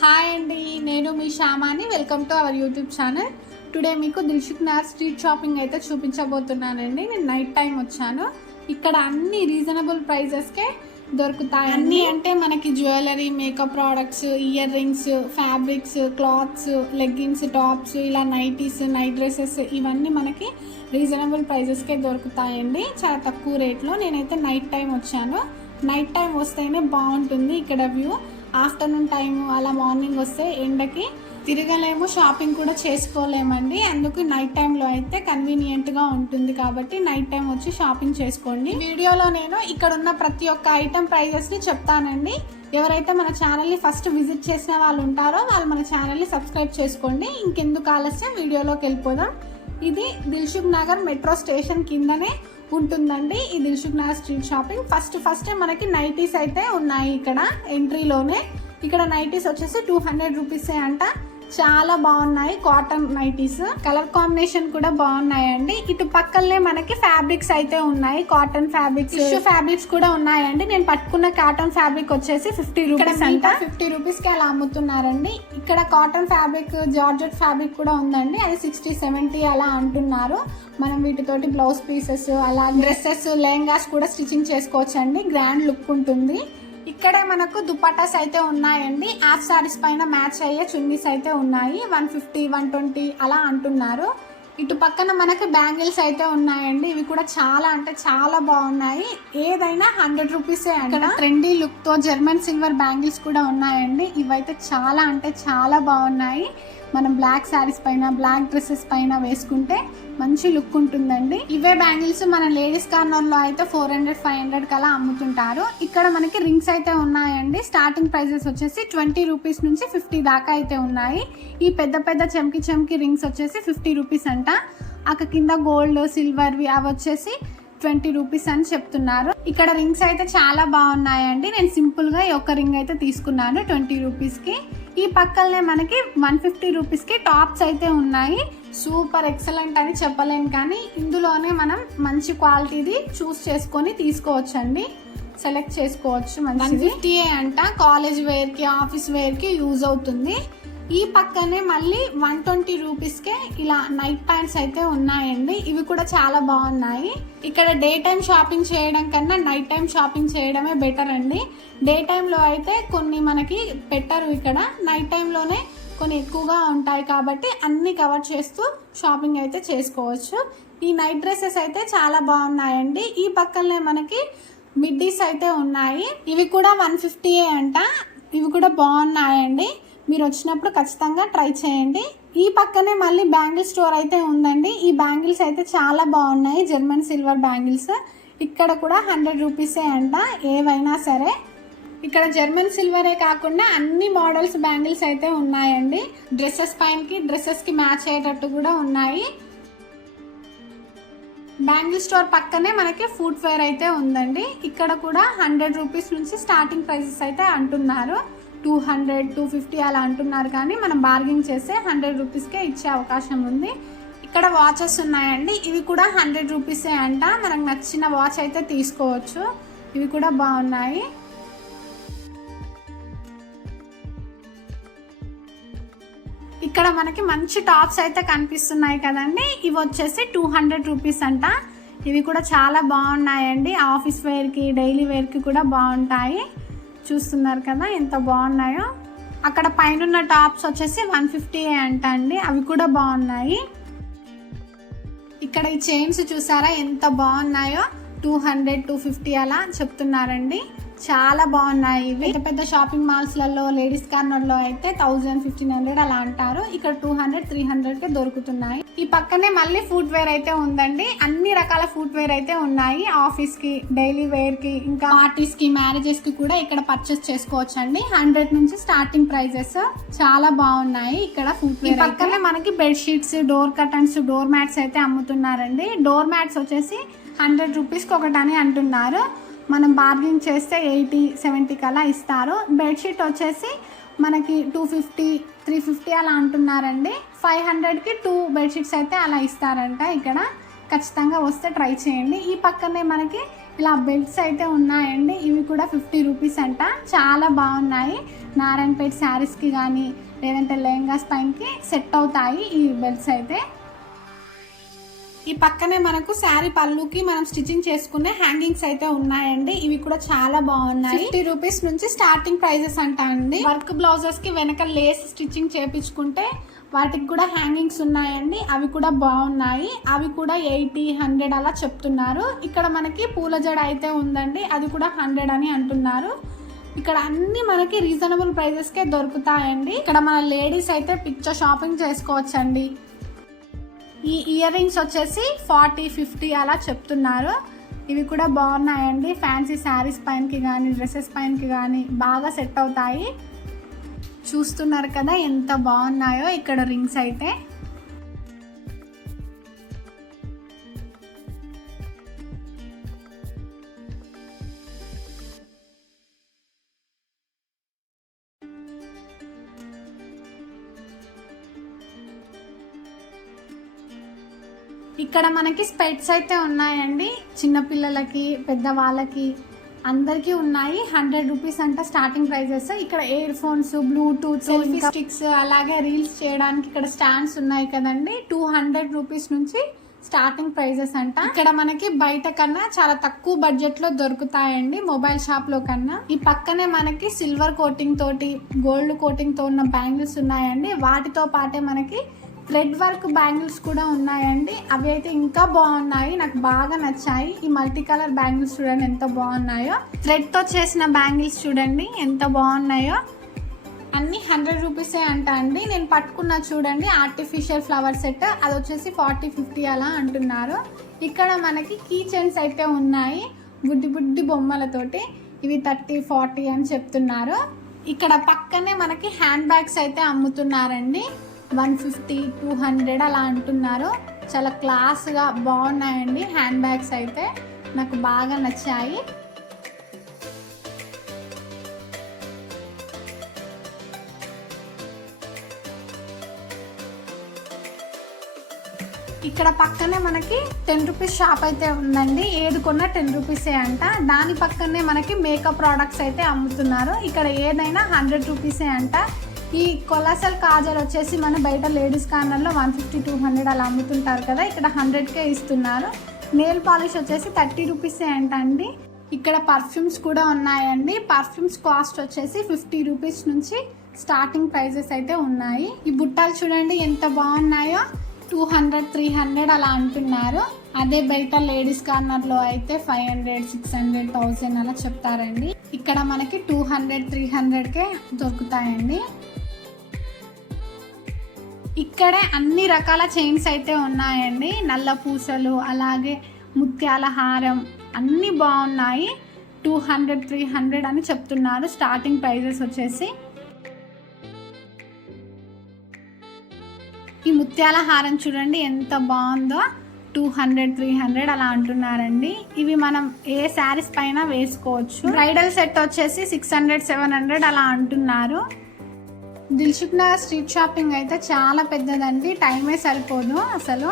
Hi అండి నేను మీ శ్యామాని. Welcome to our YouTube channel today మీకు దిల్షుక్ నార్ స్ట్రీట్ షాపింగ్ అయితే చూపించబోతున్నానండి. నేను నైట్ టైం వచ్చాను. ఇక్కడ అన్ని రీజనబుల్ ప్రైజెస్కే దొరుకుతాయి అన్నీ అంటే మనకి jewellery makeup products earrings fabrics clothes leggings tops ఇలా నైటీస్ నైట్ డ్రెస్సెస్ ఇవన్నీ మనకి రీజనబుల్ ప్రైజెస్కే దొరుకుతాయండి. చాలా తక్కువ రేట్లో నేనైతే నైట్ టైం వచ్చాను. నైట్ టైం వస్తేనే బాగుంటుంది. ఇక్కడ వ్యూ ఆఫ్టర్నూన్ టైం అలా మార్నింగ్ వస్తే ఎండకి తిరగలేము షాపింగ్ కూడా చేసుకోలేమండి. అందుకు నైట్ టైంలో అయితే కన్వీనియంట్గా ఉంటుంది కాబట్టి నైట్ టైం వచ్చి షాపింగ్ చేసుకోండి. వీడియోలో నేను ఇక్కడ ఉన్న ప్రతి ఒక్క ఐటెం ప్రైజెస్ని చెప్తానండి. ఎవరైతే మన ఛానల్ని ఫస్ట్ విజిట్ చేసిన వాళ్ళు ఉంటారో వాళ్ళు మన ఛానల్ని సబ్స్క్రైబ్ చేసుకోండి. ఇంకెందుకు ఆలస్యం? వీడియోలోకి వెళ్ళిపోదాం. ఇది దిల్సుఖ్ నగర్ మెట్రో స్టేషన్ కిందనే ఉంటుందండి. ఈ Dilsukh street shopping. First first మనకి నైటీస్ అయితే ఉన్నాయి ఇక్కడ. ఎంట్రీలోనే ఇక్కడ నైటీస్ వచ్చేసి టూ హండ్రెడ్ రూపీసే అంట. చాలా బాగున్నాయి. Cotton nighties. కలర్ కాంబినేషన్ కూడా బాగున్నాయండి. ఇటు పక్కనే మనకి ఫ్యాబ్రిక్స్ అయితే ఉన్నాయి. కాటన్ ఫ్యాబ్రిక్స్ టిష్యూ ఫ్యాబ్రిక్స్ కూడా ఉన్నాయండి. నేను పట్టుకున్న కాటన్ ఫ్యాబ్రిక్ వచ్చేసి ఫిఫ్టీ రూపీస్ అంట. ఫిఫ్టీ రూపీస్కి అలా అమ్ముతున్నారండి. ఇక్కడ కాటన్ ఫ్యాబ్రిక్ జార్జెట్ ఫ్యాబ్రిక్ కూడా ఉందండి. అది సిక్స్టీ సెవెంటీ అలా అంటున్నారు. మనం వీటితోటి బ్లౌజ్ పీసెస్ అలా డ్రెస్సెస్ లెహంగాస్ కూడా స్టిచ్చింగ్ చేసుకోవచ్చండి. గ్రాండ్ లుక్ ఉంటుంది. ఇక్కడే మనకు దుపట్టాస్ అయితే ఉన్నాయండి. హాఫ్ శారీస్ పైన మ్యాచ్ అయ్యే చున్నీస్ అయితే ఉన్నాయి. వన్ ఫిఫ్టీ వన్ ట్వంటీ అలా అంటున్నారు. ఇటు పక్కన మనకి బ్యాంగిల్స్ అయితే ఉన్నాయండి. ఇవి కూడా చాలా అంటే చాలా బాగున్నాయి. ఏదైనా హండ్రెడ్ రూపీసే అక్కడ ట్రెండీ లుక్తో జర్మన్ సిల్వర్ బ్యాంగిల్స్ కూడా ఉన్నాయండి. ఇవైతే చాలా అంటే చాలా బాగున్నాయి. మనం బ్లాక్ శారీస్ పైన బ్లాక్ డ్రెస్సెస్ పైన వేసుకుంటే మంచి లుక్ ఉంటుందండి. ఇవే బ్యాంగిల్స్ మన లేడీస్ కార్నర్లో అయితే ఫోర్ హండ్రెడ్ ఫైవ్ హండ్రెడ్ కలా అమ్ముతుంటారు. ఇక్కడ మనకి రింగ్స్ అయితే ఉన్నాయండి. స్టార్టింగ్ ప్రైజెస్ వచ్చేసి ట్వంటీ రూపీస్ నుంచి ఫిఫ్టీ దాకా అయితే ఉన్నాయి. ఈ పెద్ద పెద్ద చెంకి చెంకి రింగ్స్ వచ్చేసి ఫిఫ్టీ రూపీస్ అంట. అక్క కింద గోల్డ్ సిల్వర్వి అవి వచ్చేసి ట్వంటీ రూపీస్ అని చెప్తున్నారు. ఇక్కడ రింగ్స్ అయితే చాలా బాగున్నాయండి. నేను సింపుల్గా ఈ ఒక్క రింగ్ అయితే తీసుకున్నాను ట్వంటీ రూపీస్కి ఈ పక్కనే మనకి వన్ ఫిఫ్టీ రూపీస్కి టాప్స్ అయితే ఉన్నాయి. సూపర్ ఎక్సలెంట్ అని చెప్పలేం కానీ ఇందులోనే మనం మంచి క్వాలిటీది చూస్ చేసుకొని తీసుకోవచ్చండి. సెలెక్ట్ చేసుకోవచ్చు మంచి ఫిఫ్టీ అంట. కాలేజ్ వేర్కి ఆఫీస్ వేర్కి యూజ్ అవుతుంది. ఈ పక్కనే మళ్ళీ వన్ ట్వంటీ రూపీస్కే ఇలా నైట్ ప్యాంట్స్ అయితే ఉన్నాయండి. ఇవి కూడా చాలా బాగున్నాయి. ఇక్కడ డే టైం షాపింగ్ చేయడం కన్నా నైట్ టైం షాపింగ్ చేయడమే బెటర్ అండి. డే టైంలో అయితే కొన్ని మనకి పెట్టరు ఇక్కడ. నైట్ టైంలోనే కొన్ని ఎక్కువగా ఉంటాయి కాబట్టి అన్ని కవర్ చేస్తూ షాపింగ్ అయితే చేసుకోవచ్చు. ఈ నైట్ డ్రెస్సెస్ అయితే చాలా బాగున్నాయండి. ఈ పక్కనే మనకి మిడ్డీస్ అయితే ఉన్నాయి. ఇవి కూడా వన్ ఫిఫ్టీయే అంట. ఇవి కూడా బాగున్నాయండి. మీరు వచ్చినప్పుడు ఖచ్చితంగా ట్రై చేయండి. ఈ పక్కనే మళ్ళీ బ్యాంగిల్ స్టోర్ అయితే ఉందండి. ఈ బ్యాంగిల్స్ అయితే చాలా బాగున్నాయి. German silver bangles. ఇక్కడ కూడా హండ్రెడ్ రూపీసే అంట. ఏవైనా సరే. ఇక్కడ జర్మన్ సిల్వరే కాకుండా అన్ని మోడల్స్ బ్యాంగిల్స్ అయితే ఉన్నాయండి. డ్రెస్సెస్ పైనకి డ్రెస్సెస్కి మ్యాచ్ అయ్యేటట్టు కూడా ఉన్నాయి. బ్యాంగిల్ స్టోర్ పక్కనే మనకి ఫుడ్ ఫేర్ అయితే ఉందండి. ఇక్కడ కూడా హండ్రెడ్ రూపీస్ నుంచి స్టార్టింగ్ ప్రైసెస్ అయితే అంటున్నారు. టూ హండ్రెడ్ టూ ఫిఫ్టీ అలా అంటున్నారు కానీ మనం బార్గింగ్ చేస్తే హండ్రెడ్ రూపీస్కే ఇచ్చే అవకాశం ఉంది. ఇక్కడ వాచెస్ ఉన్నాయండి. ఇవి కూడా హండ్రెడ్ రూపీసే అంట. మనకు నచ్చిన వాచ్ అయితే తీసుకోవచ్చు. ఇవి కూడా బాగున్నాయి. ఇక్కడ మనకి మంచి టాప్స్ అయితే కనిపిస్తున్నాయి కదండి. ఇవి వచ్చేసి టూ హండ్రెడ్ రూపీస్ అంట. ఇవి కూడా చాలా బాగున్నాయండి. ఆఫీస్ వేర్కి డైలీ వేర్కి కూడా బాగుంటాయి. చూస్తున్నారు కదా ఎంత బాగున్నాయో. అక్కడ పైన టాప్స్ వచ్చేసి వన్ ఫిఫ్టీ అంట అండి అవి కూడా బాగున్నాయి. ఇక్కడ ఈ చైన్స్ చూసారా ఎంత బాగున్నాయో. టూ హండ్రెడ్ టూ ఫిఫ్టీ అలా చెప్తున్నారండి. చాలా బాగున్నాయి ఇవి. పెద్ద పెద్ద షాపింగ్ మాల్స్లలో లేడీస్ కార్నర్లో అయితే థౌజండ్ ఫిఫ్టీన్ హండ్రెడ్ అలా అంటారు. ఇక్కడ టూ హండ్రెడ్ త్రీ హండ్రెడ్కే దొరుకుతున్నాయి. ఈ పక్కనే మళ్ళీ ఫుడ్ వేర్ అయితే ఉందండి. అన్ని రకాల ఫుడ్ వేర్ అయితే ఉన్నాయి. ఆఫీస్కి డైలీ వేర్కి ఇంకా పార్టీస్కి మ్యారేజెస్కి కూడా ఇక్కడ పర్చేస్ చేసుకోవచ్చు అండి హండ్రెడ్ నుంచి స్టార్టింగ్ ప్రైజెస్ చాలా బాగున్నాయి ఇక్కడ ఫుడ్ వేర్ పక్కనే మనకి bed sheets door curtains door mats అయితే అమ్ముతున్నారండి. డోర్ మ్యాట్స్ వచ్చేసి హండ్రెడ్ రూపీస్కి ఒకటని అంటున్నారు. మనం బార్గెన్ చేస్తే ఎయిటీ సెవెంటీకి అలా ఇస్తారు. బెడ్షీట్ వచ్చేసి మనకి టూ ఫిఫ్టీ త్రీ ఫిఫ్టీ అలా అంటున్నారండి. ఫైవ్ హండ్రెడ్కి టూ బెడ్షీట్స్ అయితే అలా ఇస్తారంట ఇక్కడ. ఖచ్చితంగా వస్తే ట్రై చేయండి. ఈ పక్కనే మనకి ఇలా బెల్ట్స్ అయితే ఉన్నాయండి. ఇవి కూడా ఫిఫ్టీ రూపీస్ అంట. చాలా బాగున్నాయి. నారాయణపేట శారీస్కి కానీ లేదంటే లెహంగాస్ పైనకి సెట్ అవుతాయి ఈ బెల్ట్స్ అయితే. ఈ పక్కనే మనకు శారీ పళ్ళుకి మనం స్టిచ్చింగ్ చేసుకునే హ్యాంగింగ్స్ అయితే ఉన్నాయండి. ఇవి కూడా చాలా బాగున్నాయి. ఫిఫ్టీ రూపీస్ నుంచి స్టార్టింగ్ ప్రైజెస్ అంట అండి. వర్క్ బ్లౌజెస్కి వెనక లేస్ స్టిచ్చింగ్ చేపించుకుంటే వాటికి కూడా హ్యాంగింగ్స్ ఉన్నాయండి. అవి కూడా బాగున్నాయి. అవి కూడా ఎయిటీ హండ్రెడ్ అలా చెప్తున్నారు. ఇక్కడ మనకి పూల జడ అయితే ఉందండి. అది కూడా హండ్రెడ్ అని అంటున్నారు. ఇక్కడ అన్ని మనకి రీజనబుల్ ప్రైజెస్కే దొరుకుతాయండి. ఇక్కడ మన లేడీస్ అయితే పిక్చర్ షాపింగ్ చేసుకోవచ్చండి. ఈ ఇయర్ రింగ్స్ వచ్చేసి ఫార్టీ ఫిఫ్టీ అలా చెప్తున్నారు. ఇవి కూడా బాగున్నాయండి. ఫ్యాన్సీ శారీస్ పైనకి కానీ డ్రెస్సెస్ పైనకి కానీ బాగా సెట్ అవుతాయి. చూస్తున్నారు కదా ఎంత బాగున్నాయో ఇక్కడ రింగ్స్ అయితే. ఇక్కడ మనకి స్పెట్స్ అయితే ఉన్నాయండి. చిన్నపిల్లలకి పెద్దవాళ్ళకి అందరికీ ఉన్నాయి. హండ్రెడ్ రూపీస్ అంట స్టార్టింగ్ ప్రైజెస్. ఇక్కడ earphones Bluetooth selfie sticks అలాగే రీల్స్ చేయడానికి ఇక్కడ స్టాండ్స్ ఉన్నాయి కదండి. టూ హండ్రెడ్ రూపీస్ నుంచి స్టార్టింగ్ ప్రైజెస్ అంట. ఇక్కడ మనకి బయట కన్నా చాలా తక్కువ బడ్జెట్లో దొరుకుతాయండి మొబైల్ షాప్లో కన్నా. ఈ పక్కనే మనకి సిల్వర్ కోటింగ్ తోటి గోల్డ్ కోటింగ్తో ఉన్న బ్యాంగిల్స్ ఉన్నాయండి. వాటితో పాటే మనకి థ్రెడ్ వర్క్ బ్యాంగిల్స్ కూడా ఉన్నాయండి. అవి అయితే ఇంకా బాగున్నాయి. నాకు బాగా నచ్చాయి. ఈ మల్టీ కలర్ బ్యాంగిల్స్ చూడండి ఎంత బాగున్నాయో. థ్రెడ్తో చేసిన బ్యాంగిల్స్ చూడండి ఎంత బాగున్నాయో. అన్ని హండ్రెడ్ రూపీసే అంట అండి. నేను పట్టుకున్న చూడండి ఆర్టిఫిషియల్ ఫ్లవర్ సెట్. అది వచ్చేసి ఫార్టీ ఫిఫ్టీ అలా అంటున్నారు. ఇక్కడ మనకి కీ చైన్స్ అయితే ఉన్నాయి. బుడ్డి బుడ్డి బొమ్మలతోటి. ఇవి థర్టీ ఫార్టీ అని చెప్తున్నారు. ఇక్కడ పక్కనే మనకి హ్యాండ్ బ్యాగ్స్ అయితే అమ్ముతున్నారండి. వన్ ఫిఫ్టీ టూ హండ్రెడ్ అలా అంటున్నారు. చాలా క్లాస్గా బాగున్నాయండి. హ్యాండ్ బ్యాగ్స్ అయితే నాకు బాగా నచ్చాయి. ఇక్కడ పక్కనే మనకి టెన్ రూపీస్ షాప్ అయితే ఉందండి. ఏది కొన్నా టెన్ రూపీసే అంట. దాని పక్కనే మనకి మేకప్ ప్రోడక్ట్స్ అయితే అమ్ముతున్నారు. ఇక్కడ ఏదైనా హండ్రెడ్ రూపీసే అంట. ఈ కొలాసల్ కాజల్ వచ్చేసి మన బయట లేడీస్ కార్నర్లో వన్ ఫిఫ్టీ టూ హండ్రెడ్ అలా అమ్ముతుంటారు కదా. ఇక్కడ హండ్రెడ్కే ఇస్తున్నారు. నెయిల్ పాలిష్ వచ్చేసి థర్టీ రూపీసే అంట అండి ఇక్కడ పర్ఫ్యూమ్స్ కూడా ఉన్నాయండి. పర్ఫ్యూమ్స్ కాస్ట్ వచ్చేసి ఫిఫ్టీ రూపీస్ నుంచి స్టార్టింగ్ ప్రైజెస్ అయితే ఉన్నాయి. ఈ బుట్టాలు చూడండి ఎంత బాగున్నాయో. టూ హండ్రెడ్ త్రీ హండ్రెడ్ అలా అంటున్నారు. అదే బయట లేడీస్ కార్నర్లో అయితే five hundred six hundred thousand అలా చెప్తారండి. ఇక్కడ మనకి టూ హండ్రెడ్ త్రీ హండ్రెడ్కే దొరుకుతాయండి. ఇక్కడే అన్ని రకాల చైన్స్ అయితే ఉన్నాయండి. నల్ల పూసలు అలాగే ముత్యాల హారం అన్నీ బాగున్నాయి. టూ హండ్రెడ్ త్రీ హండ్రెడ్ అని చెప్తున్నారు. స్టార్టింగ్ ప్రైజెస్ వచ్చేసి ఈ ముత్యాల హారం చూడండి ఎంత బాగుందో. టూ హండ్రెడ్ త్రీ హండ్రెడ్ అలా అంటున్నారండి. ఇవి మనం ఏ శారీస్ పైన వేసుకోవచ్చు. బ్రైడల్ సెట్ వచ్చేసి సిక్స్ హండ్రెడ్ సెవెన్ హండ్రెడ్ అలా అంటున్నారు. దిల్సుఖ్ నగర్ స్ట్రీట్ షాపింగ్ అయితే చాలా పెద్దదండి. టైమే సరిపోదు అసలు.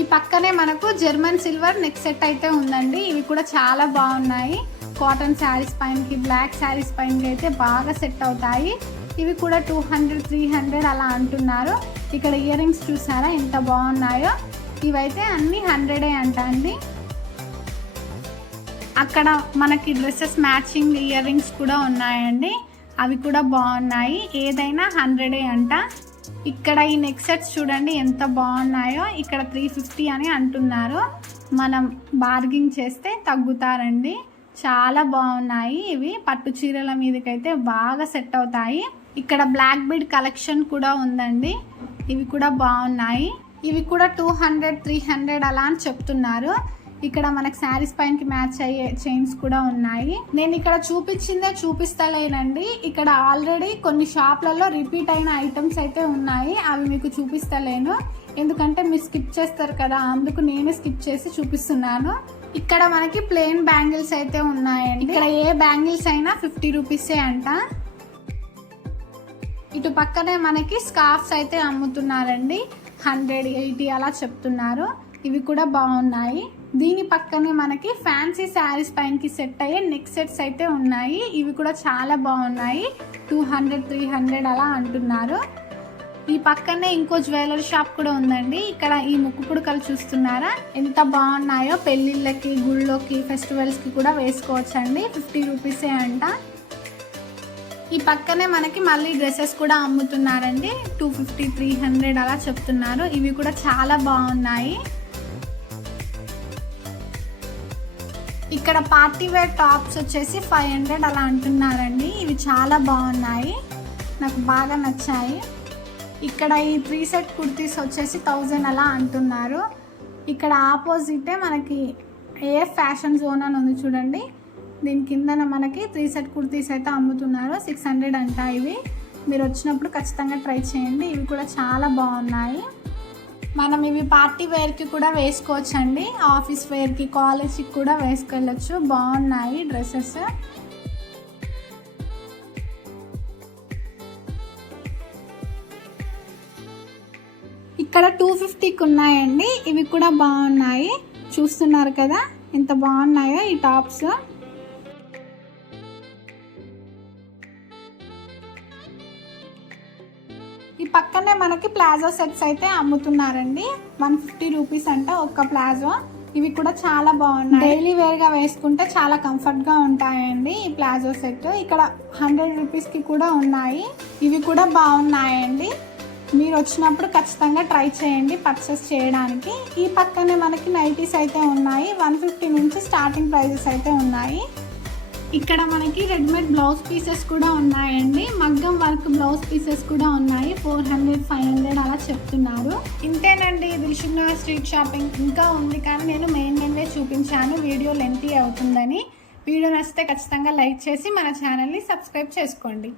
ఈ పక్కనే మనకు జర్మన్ సిల్వర్ నెక్ సెట్ అయితే ఉందండి. ఇవి కూడా చాలా బాగున్నాయి. కాటన్ శారీస్ పైనకి బ్లాక్ శారీస్ పైనకి అయితే బాగా సెట్ అవుతాయి. ఇవి కూడా టూ హండ్రెడ్ త్రీ హండ్రెడ్ అలా అంటున్నారు. ఇక్కడ ఇయర్ రింగ్స్ చూసారా ఎంత బాగున్నాయో. ఇవైతే అన్ని హండ్రెడే అంట అండి. అక్కడ మనకి డ్రెస్సెస్ మ్యాచింగ్ ఇయర్ రింగ్స్ కూడా ఉన్నాయండి. అవి కూడా బాగున్నాయి. ఏదైనా హండ్రెడే అంట. ఇక్కడ ఈ నెక్ సెట్స్ చూడండి ఎంత బాగున్నాయో. ఇక్కడ త్రీ ఫిఫ్టీ అని అంటున్నారు. మనం బార్గింగ్ చేస్తే తగ్గుతారండి. చాలా బాగున్నాయి ఇవి. పట్టు చీరల మీదకైతే బాగా సెట్ అవుతాయి. ఇక్కడ బ్లాక్ బీడ్ కలెక్షన్ కూడా ఉందండి. ఇవి కూడా బాగున్నాయి. ఇవి కూడా టూ హండ్రెడ్ త్రీ హండ్రెడ్ అలా అని చెప్తున్నారు. ఇక్కడ మనకి శారీస్ పైనకి మ్యాచ్ అయ్యే చైన్స్ కూడా ఉన్నాయి. నేను ఇక్కడ చూపించిందే చూపిస్తలేనండి. ఇక్కడ ఆల్రెడీ కొన్ని షాప్లలో రిపీట్ అయిన ఐటమ్స్ అయితే ఉన్నాయి. అవి మీకు చూపిస్తలేను. ఎందుకంటే మీరు స్కిప్ చేస్తారు కదా అందుకు నేను స్కిప్ చేసి చూపిస్తున్నాను. ఇక్కడ మనకి ప్లెయిన్ బ్యాంగిల్స్ అయితే ఉన్నాయండి. ఇక్కడ ఏ బ్యాంగిల్స్ అయినా ఫిఫ్టీ రూపీసే అంట. ఇటు పక్కనే మనకి స్కార్ఫ్స్ అయితే అమ్ముతున్నారండి. హండ్రెడ్ ఎయిటీ అలా చెప్తున్నారు. ఇవి కూడా బాగున్నాయి. దీని పక్కనే మనకి ఫ్యాన్సీ శారీస్ పైనకి సెట్ అయ్యే నెక్ సెట్స్ అయితే ఉన్నాయి. ఇవి కూడా చాలా బాగున్నాయి. టూ హండ్రెడ్ త్రీ హండ్రెడ్ అలా అంటున్నారు. ఈ పక్కనే ఇంకో జ్యువెలరీ షాప్ కూడా ఉందండి. ఇక్కడ ఈ ముక్కు పుడకలు చూస్తున్నారా? ఎంత బాగున్నాయో పెళ్ళిళ్ళకి గుళ్ళోకి ఫెస్టివల్స్కి కూడా వేసుకోవచ్చండి. ఫిఫ్టీ రూపీసే అంట. ఈ పక్కనే మనకి మళ్ళీ డ్రెస్సెస్ కూడా అమ్ముతున్నారండి. టూ ఫిఫ్టీ త్రీ హండ్రెడ్ అలా చెప్తున్నారు. ఇవి కూడా చాలా బాగున్నాయి. ఇక్కడ పార్టీ వేర్ టాప్స్ వచ్చేసి ఫైవ్ హండ్రెడ్ అలా అంటున్నారండి. ఇవి చాలా బాగున్నాయి. నాకు బాగా నచ్చాయి. ఇక్కడ ఈ త్రీ సెట్ కుర్తీస్ వచ్చేసి థౌజండ్ అలా అంటున్నారు. ఇక్కడ ఆపోజిటే మనకి ఏ ఫ్యాషన్ జోన్ అని ఉంది చూడండి. దీని కిందన మనకి త్రీ సెట్ కుర్తీస్ అయితే అమ్ముతున్నారు. సిక్స్ హండ్రెడ్ అంట ఇవి. మీరు వచ్చినప్పుడు ఖచ్చితంగా ట్రై చేయండి. ఇవి కూడా చాలా బాగున్నాయి. మనం ఇవి పార్టీ వేర్కి కూడా వేసుకోవచ్చండి. ఆఫీస్ వేర్కి కాలేజ్కి కూడా వేసుకెళ్ళచ్చు. బాగున్నాయి డ్రెస్సెస్. ఇక్కడ టూ ఫిఫ్టీకి ఉన్నాయండి. ఇవి కూడా బాగున్నాయి. చూస్తున్నారు కదా? ఎంత బాగున్నాయో ఈ టాప్స్. పక్కనే మనకి ప్లాజో సెట్స్ అయితే అమ్ముతున్నారండి. వన్ ఫిఫ్టీ రూపీస్ అంట ఒక్క ప్లాజో. ఇవి కూడా చాలా బాగున్నాయి. డైలీ వేర్గా వేసుకుంటే చాలా కంఫర్ట్గా ఉంటాయండి ఈ ప్లాజో సెట్. ఇక్కడ హండ్రెడ్ రూపీస్కి కూడా ఉన్నాయి. ఇవి కూడా బాగున్నాయండి. మీరు వచ్చినప్పుడు ఖచ్చితంగా ట్రై చేయండి పర్చేస్ చేయడానికి. ఈ పక్కనే మనకి నైటీస్ అయితే ఉన్నాయి. వన్ ఫిఫ్టీ నుంచి స్టార్టింగ్ ప్రైజెస్ అయితే ఉన్నాయి. ఇక్కడ మనకి రెడీమేడ్ బ్లౌజ్ పీసెస్ కూడా ఉన్నాయండి. మగ్గం వర్క్ బ్లౌజ్ పీసెస్ కూడా ఉన్నాయి. ఫోర్ హండ్రెడ్ ఫైవ్ హండ్రెడ్ అలా చెప్తున్నారు. ఇంతేనండి దిల్షుక్నా స్ట్రీట్ షాపింగ్ ఇంకా ఉంది కానీ నేను మెయిన్ మెయిన్వే చూపించాను. వీడియో లెంతీ అవుతుందని. వీడియో నచ్చితే ఖచ్చితంగా లైక్ చేసి మన ఛానల్ని సబ్స్క్రైబ్ చేసుకోండి.